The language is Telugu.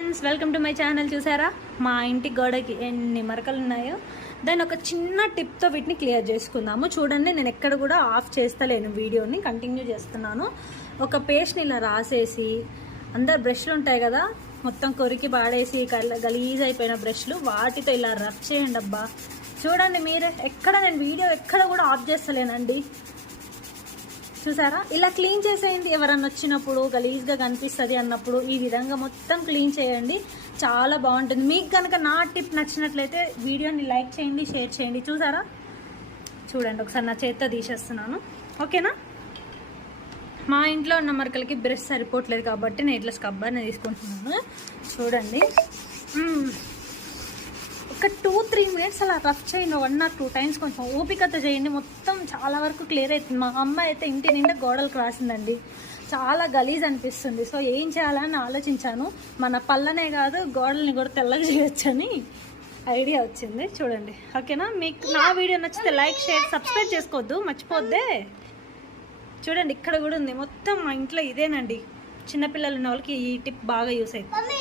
Friends welcome to my channel చూసారా? మా ఇంటి గోడకి ఎన్ని మరకలు ఉన్నాయో? దాన్ని ఒక చిన్న టిప్తో వీటిని క్లియర్ చేసుకుందాము. చూడండి నేను ఎక్కడ కూడా ఆఫ్ చేస్తలేను వీడియోని కంటిన్యూ చేస్తున్నాను. ఒక పేస్ట్ని ఇలా రాసేసి అందరు బ్రష్లు ఉంటాయి కదా? మొత్తం కొరికి పాడేసి గలీజ్ అయిపోయిన బ్రష్లు వాటితో ఇలా రఫ్ చేయండి అబ్బా. చూడండి మీరే ఎక్కడ నేను వీడియో ఎక్కడ కూడా ఆఫ్ చేస్తలేనండి. చూసారా? ఇలా క్లీన్ చేసేయండి. ఎవరన్నా వచ్చినప్పుడు గలీజ్గా కనిపిస్తుంది అన్నప్పుడు ఈ విధంగా మొత్తం క్లీన్ చేయండి. చాలా బాగుంటుంది. మీకు కనుక నా టిప్ నచ్చినట్లయితే వీడియోని లైక్ చేయండి షేర్ చేయండి. చూసారా? చూడండి ఒకసారి నా చేత్తో తీసేస్తున్నాను. ఓకేనా? మా ఇంట్లో ఉన్న మరకలకి బ్రష్ సరిపోవట్లేదు కాబట్టి నేను ఇట్లా స్కబ్బర్ని తీసుకుంటున్నాను. చూడండి. ఒక టూ త్రీ మినిట్స్ అలా రఫ్ చేయండి. వన్ ఆర్ టూ టైమ్స్ కొంచెం ఓపికతో చేయండి. మొత్తం చాలా వరకు క్లియర్ అవుతుంది మా అమ్మ అయితే ఇంటి నిండా గోడలకు రాసిందండి. చాలా గలీజ్ అనిపిస్తుంది. సో ఏం చేయాలని ఆలోచించాను. మన పళ్ళనే కాదు గోడల్ని కూడా తెల్లగా చేయొచ్చని ఐడియా వచ్చింది. చూడండి. ఓకేనా? మీకు నా వీడియో నచ్చితే లైక్ షేర్ సబ్స్క్రైబ్ చేసుకోవద్దు. మర్చిపోద్దే. చూడండి ఇక్కడ కూడా ఉంది. మొత్తం మా ఇంట్లో ఇదేనండి. చిన్నపిల్లలు ఉన్న వాళ్ళకి ఈ టిప్ బాగా యూస్ అవుతుంది.